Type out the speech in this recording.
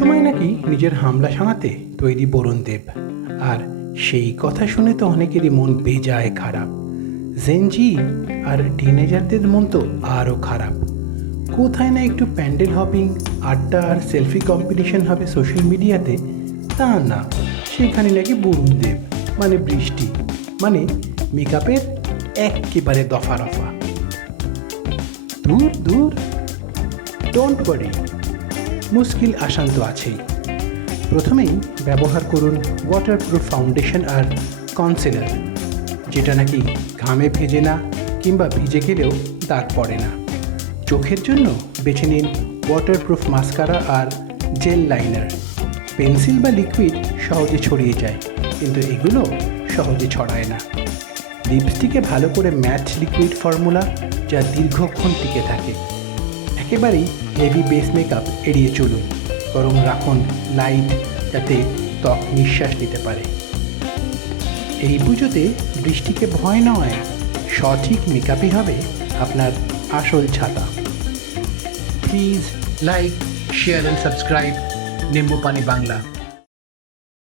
নিজের হামলা সামাতে তৈরি বরুণ দেব। আর সেই কথা শুনে তো অনেকেরই মন বেজায় খারাপ। জেনজি আর টিনেজারদের মন তো আরও খারাপ। কোথায় না একটু প্যান্ডেল হপিং, আড্ডা আর সেলফি কম্পিটিশন হবে সোশ্যাল মিডিয়াতে? তা না, সেখানে নাকি বরুণ দেব মানে বৃষ্টি মানে মেকআপের একেবারে দফা রফা দূর দূর। ডোন্ট ওয়ারি মুশকিল আসান তো আছেই। প্রথমেই ব্যবহার করুন ওয়াটারপ্রুফ ফাউন্ডেশন আর কনসিলার যেটা নাকি ঘামে ভেজে না কিংবা ভিজে গেলেও দাগ পড়ে না। চোখের জন্য বেছে নিন ওয়াটারপ্রুফ মাস্কারা আর জেল লাইনার পেন্সিল বা লিকুইড সহজে ছড়িয়ে যায়, কিন্তু এগুলো সহজে ছড়ায় না। লিপস্টিকে ভালো করে ম্যাট লিকুইড ফর্মুলা যা দীর্ঘক্ষণ টিকে থাকে। একেবারেই হেভি বেস মেকআপ এড়িয়ে চলুন। বরং রাখুন লাইট যাতে ত্বক নিঃশ্বাস নিতে পারে। এই পুজোতে বৃষ্টিকে ভয় নয়, সঠিক মেকআপই হবে আপনার আসল ছাতা। Please like share and subscribe Nimbu Pani Bangla.